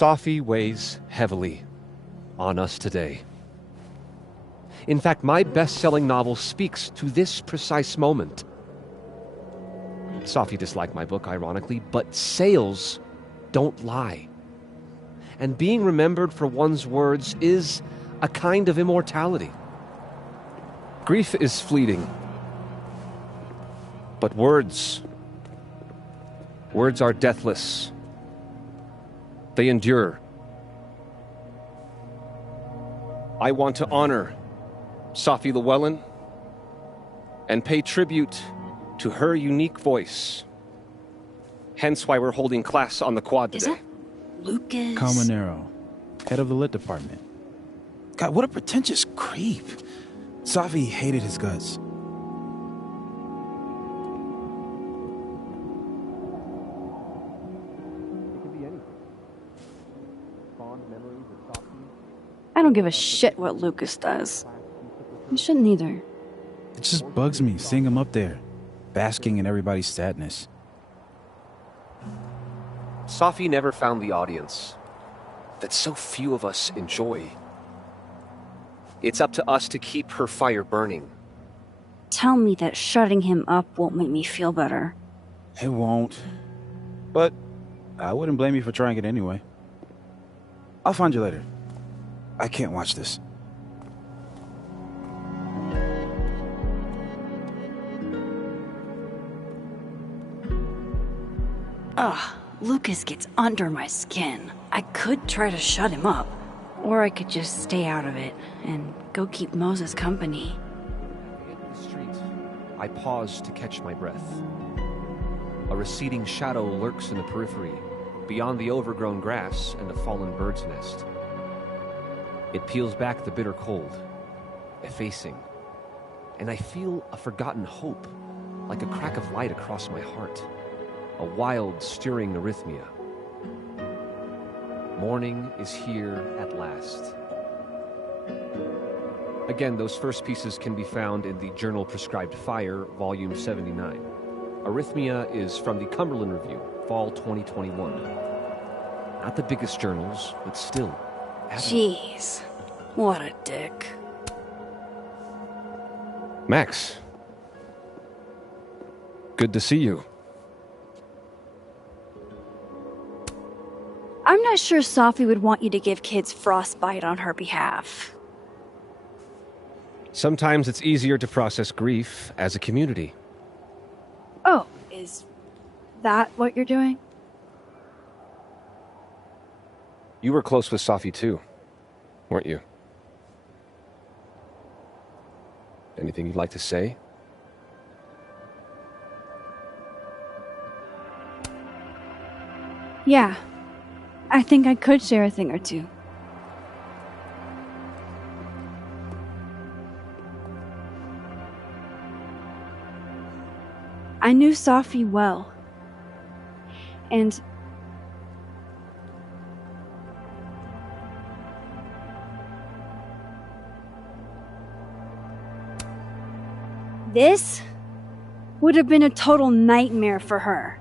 Safi weighs heavily on us today. In fact, my best-selling novel speaks to this precise moment. Safi disliked my book, ironically, but sales don't lie. And being remembered for one's words is a kind of immortality. Grief is fleeting. But words are deathless. They endure. I want to honor Safi Llewellyn and pay tribute to her unique voice. Hence why we're holding class on the quad today. Is that Lucas? Calmonero, head of the lit department. God, what a pretentious creep. Safi hated his guts. I don't give a shit what Lucas does. You shouldn't either. It just bugs me seeing him up there, basking in everybody's sadness. Safi never found the audience that so few of us enjoy. It's up to us to keep her fire burning. Tell me that shutting him up won't make me feel better. It won't. But I wouldn't blame you for trying it anyway. I'll find you later. I can't watch this. Ugh, Lucas gets under my skin. I could try to shut him up. Or I could just stay out of it and go keep Moses company. In the street, I pause to catch my breath. A receding shadow lurks in the periphery, beyond the overgrown grass and the fallen bird's nest. It peels back the bitter cold, effacing, and I feel a forgotten hope, like a crack of light across my heart, a wild, stirring arrhythmia. Morning is here at last. Again, those first pieces can be found in the Journal Prescribed Fire, Volume 79. Arrhythmia is from the Cumberland Review, Fall 2021. Not the biggest journals, but still. Jeez, what a dick. Max. Good to see you. I'm not sure Safi would want you to give kids frostbite on her behalf. Sometimes it's easier to process grief as a community. Oh, is that what you're doing? You were close with Safi too, weren't you? Anything you'd like to say? Yeah, I think I could share a thing or two. I knew Safi well, and this would have been a total nightmare for her.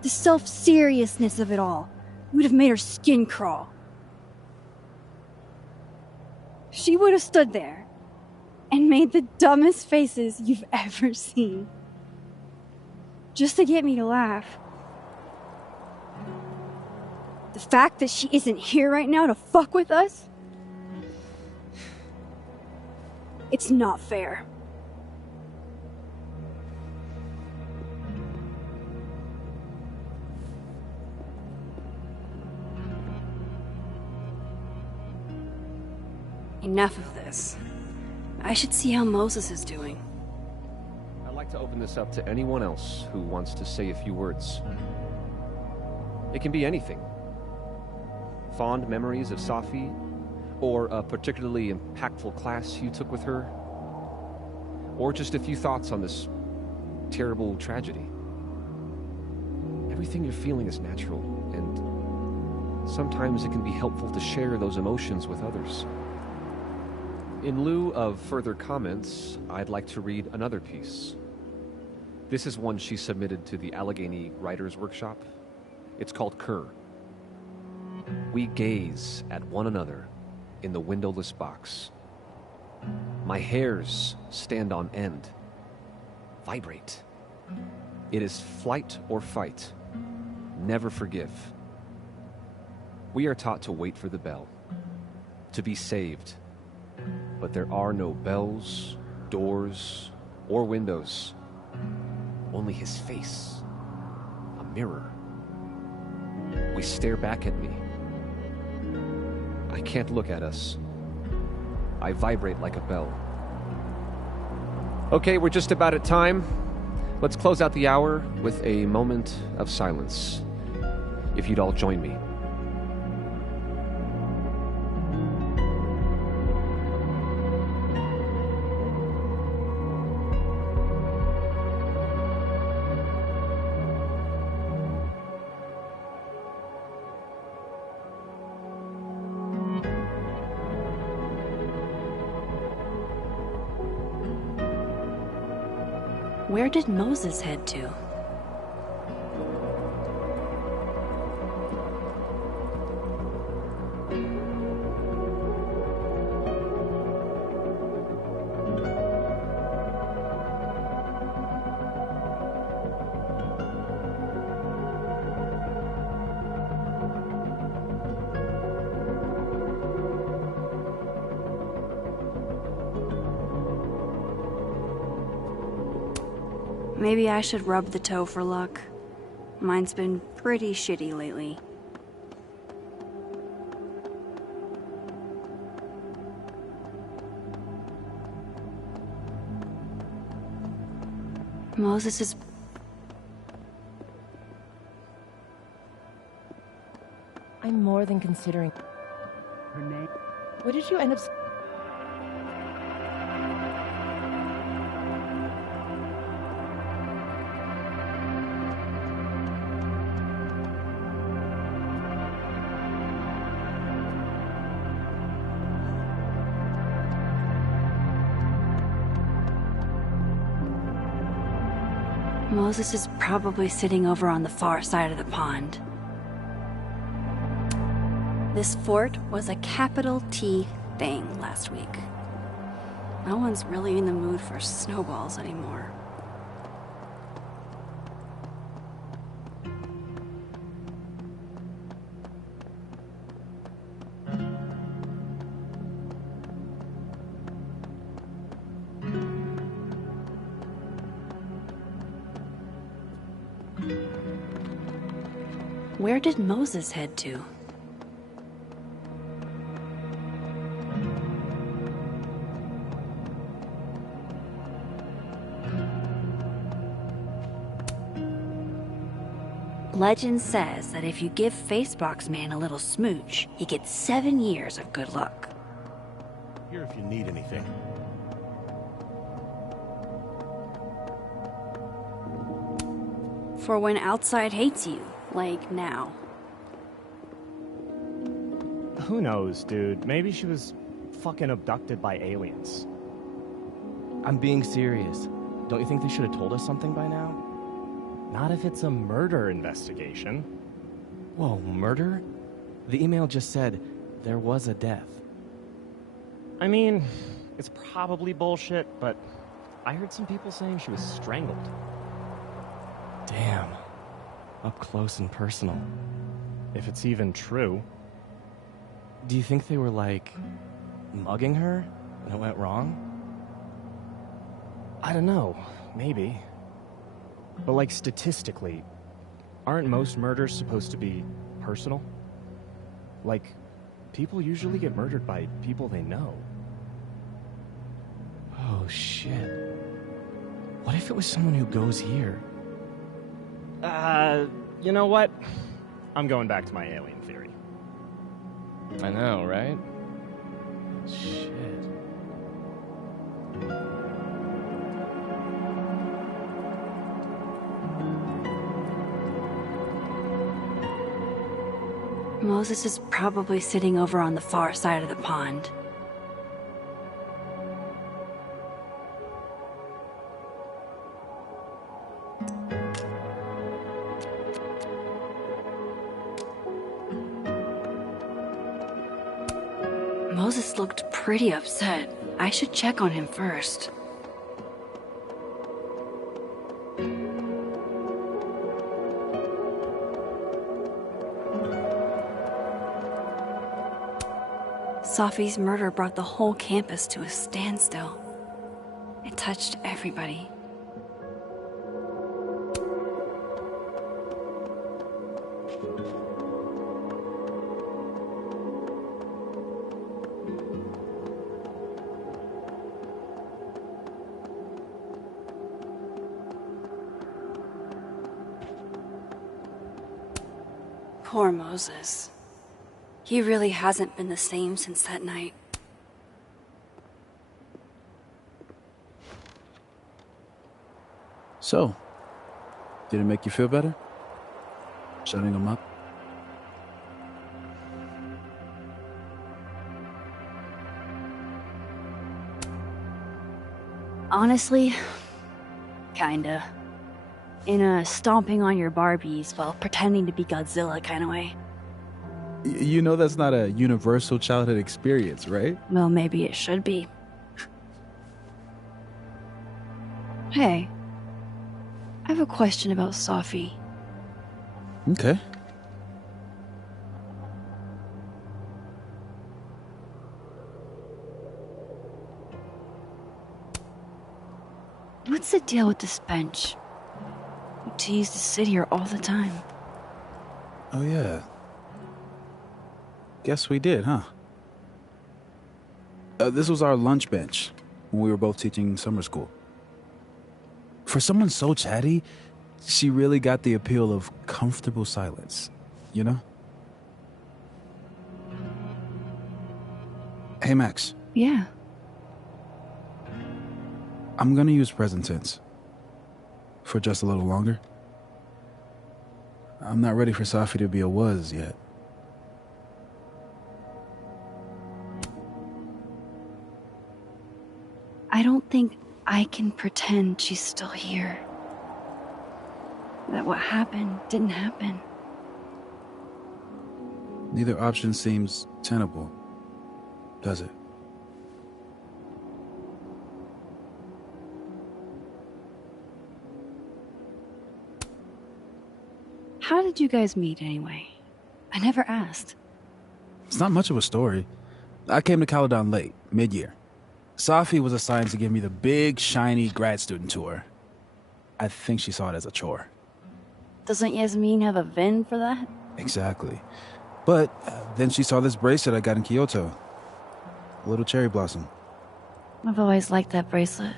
The self-seriousness of it all would have made her skin crawl. She would have stood there and made the dumbest faces you've ever seen, just to get me to laugh. The fact that she isn't here right now to fuck with us, it's not fair. Enough of this. I should see how Moses is doing. I'd like to open this up to anyone else who wants to say a few words. It can be anything. Fond memories of Safi, or a particularly impactful class you took with her, or just a few thoughts on this terrible tragedy. Everything you're feeling is natural, and sometimes it can be helpful to share those emotions with others. In lieu of further comments, I'd like to read another piece. This is one she submitted to the Allegheny Writers Workshop. It's called Kerr. We gaze at one another in the windowless box. My hairs stand on end, vibrate. It is flight or fight. Never forgive. We are taught to wait for the bell, to be saved. But there are no bells, doors, or windows. Only his face, a mirror. We stare back at me. I can't look at us. I vibrate like a bell. Okay, we're just about at time. Let's close out the hour with a moment of silence. If you'd all join me. Where did Moses head to? Maybe I should rub the toe for luck. Mine's been pretty shitty lately. Moses is... I'm more than considering... Her name? What did you end up... Moses is probably sitting over on the far side of the pond. This fort was a capital T thing last week. No one's really in the mood for snowballs anymore. Where did Moses head to? Legend says that if you give Facebox Man a little smooch, he gets 7 years of good luck. Here if you need anything. For when outside hates you, like now. Who knows, dude? Maybe she was fucking abducted by aliens. I'm being serious. Don't you think they should have told us something by now? Not if it's a murder investigation. Whoa, murder? The email just said there was a death. I mean, it's probably bullshit, but I heard some people saying she was strangled. Damn. Up close and personal. If it's even true. Do you think they were, like, mugging her and it went wrong? I don't know. Maybe. But, like, statistically, aren't most murders supposed to be personal? Like, people usually get murdered by people they know. Oh, shit. What if it was someone who goes here? You know what? I'm going back to my alien theory. I know, right? Shit. Moses is probably sitting over on the far side of the pond. Moses looked pretty upset. I should check on him first. Safi's murder brought the whole campus to a standstill. It touched everybody. Poor Moses. He really hasn't been the same since that night. So, did it make you feel better? Shutting him up? Honestly, kinda. In a stomping on your Barbies while pretending to be Godzilla kind of way. You know that's not a universal childhood experience, right? Well, maybe it should be. Hey, I have a question about Safi. Okay. What's the deal with this bench? We used to sit here all the time. Oh, yeah. Guess we did, huh? This was our lunch bench when we were both teaching summer school. For someone so chatty, she really got the appeal of comfortable silence, you know? Hey, Max. Yeah. I'm gonna use present tense. For just a little longer. I'm not ready for Safi to be a was yet. I don't think I can pretend she's still here. That what happened didn't happen. Neither option seems tenable, does it? How did you guys meet anyway? I never asked. It's not much of a story. I came to Caledon late, mid-year. Safi was assigned to give me the big, shiny grad student tour. I think she saw it as a chore. Doesn't Yasmin have a VIN for that? Exactly. But then she saw this bracelet I got in Kyoto. A little cherry blossom. I've always liked that bracelet.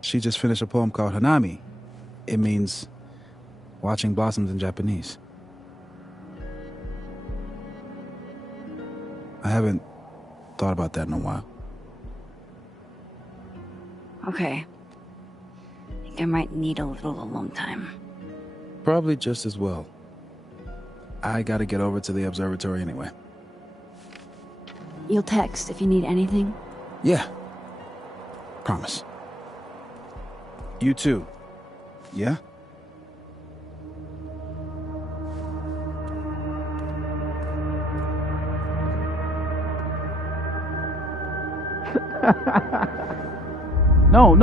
She just finished a poem called Hanami. It means watching blossoms in Japanese. I haven't thought about that in a while. Okay. I think I might need a little alone time. Probably just as well. I gotta get over to the observatory anyway. You'll text if you need anything? Yeah. Promise. You too. Yeah? No.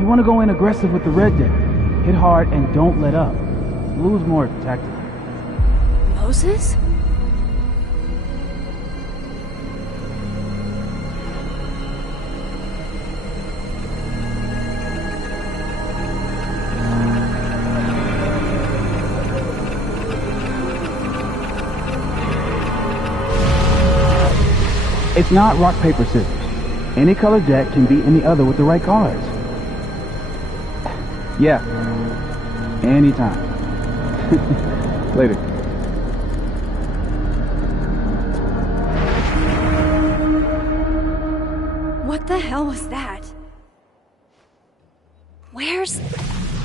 You want to go in aggressive with the red deck. Hit hard and don't let up. Blue's more tactical. Moses? It's not rock, paper, scissors. Any color deck can beat any other with the right cards. Yeah. Anytime. Later. What the hell was that? Where's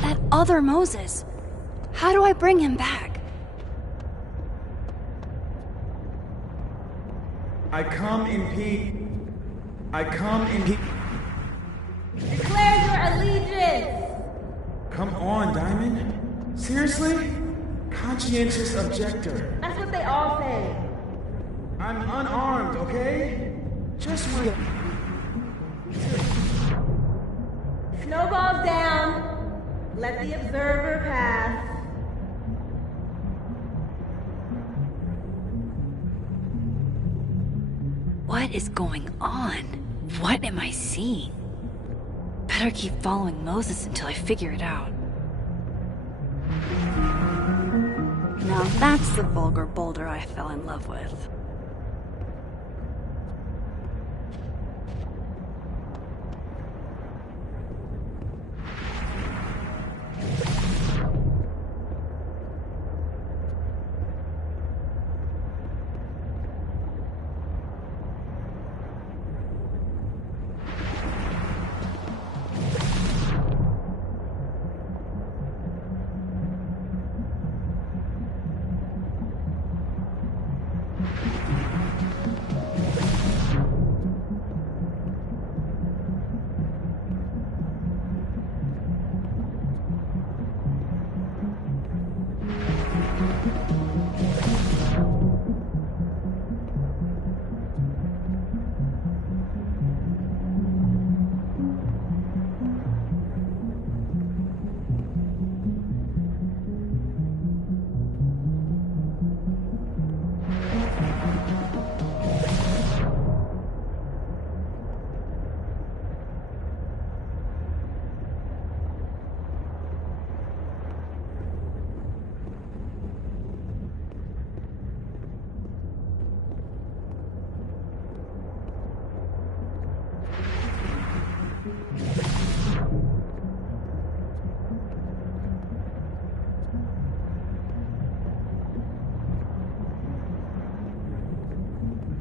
that other Moses? How do I bring him back? I come in peace. Declare your allegiance! Come on, Diamond. Seriously? Conscientious objector. That's what they all say. I'm unarmed, okay? Just my... Snowballs down. Let the observer pass. What is going on? What am I seeing? Better keep following Moses until I figure it out. Now that's the vulgar boulder I fell in love with.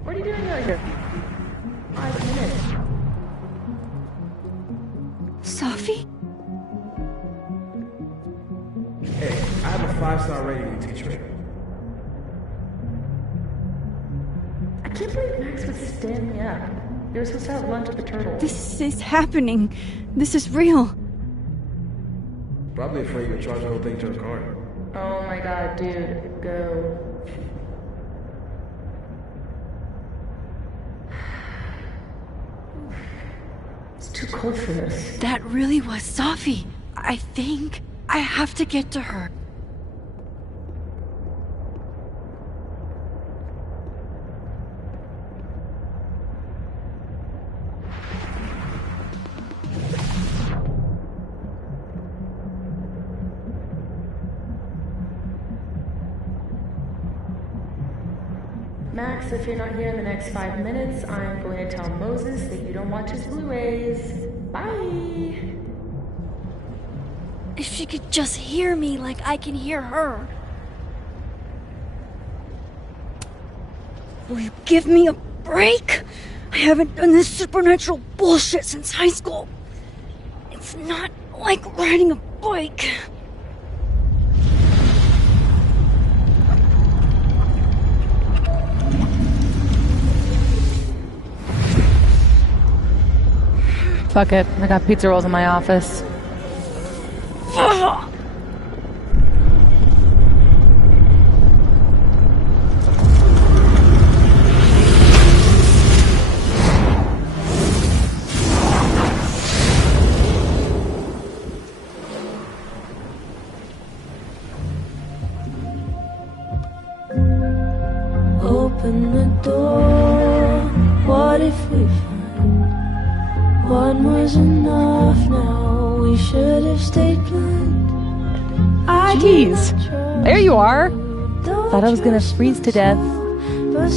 What are you doing out here? 5 minutes. Safi? Hey, I have a 5-star rating on T-Trade. I can't believe Max would stand me up. You were supposed to have lunch at the Turtle. This is happening. This is real. Probably afraid you'll charge the whole thing to a card. Oh my god, dude. Go. It's too cold for this. That really was Safi. I think I have to get to her. Max, if you're not here in the next 5 minutes, I'm going to tell Moses that you don't watch his Blu-rays. Bye! If she could just hear me like I can hear her. Will you give me a break? I haven't done this supernatural bullshit since high school. It's not like riding a bike. Fuck it. I got pizza rolls in my office. Open the door. What if we find one was enough? Now we should have stayed blind. Jeez, there you are. Thought I was gonna freeze to death. But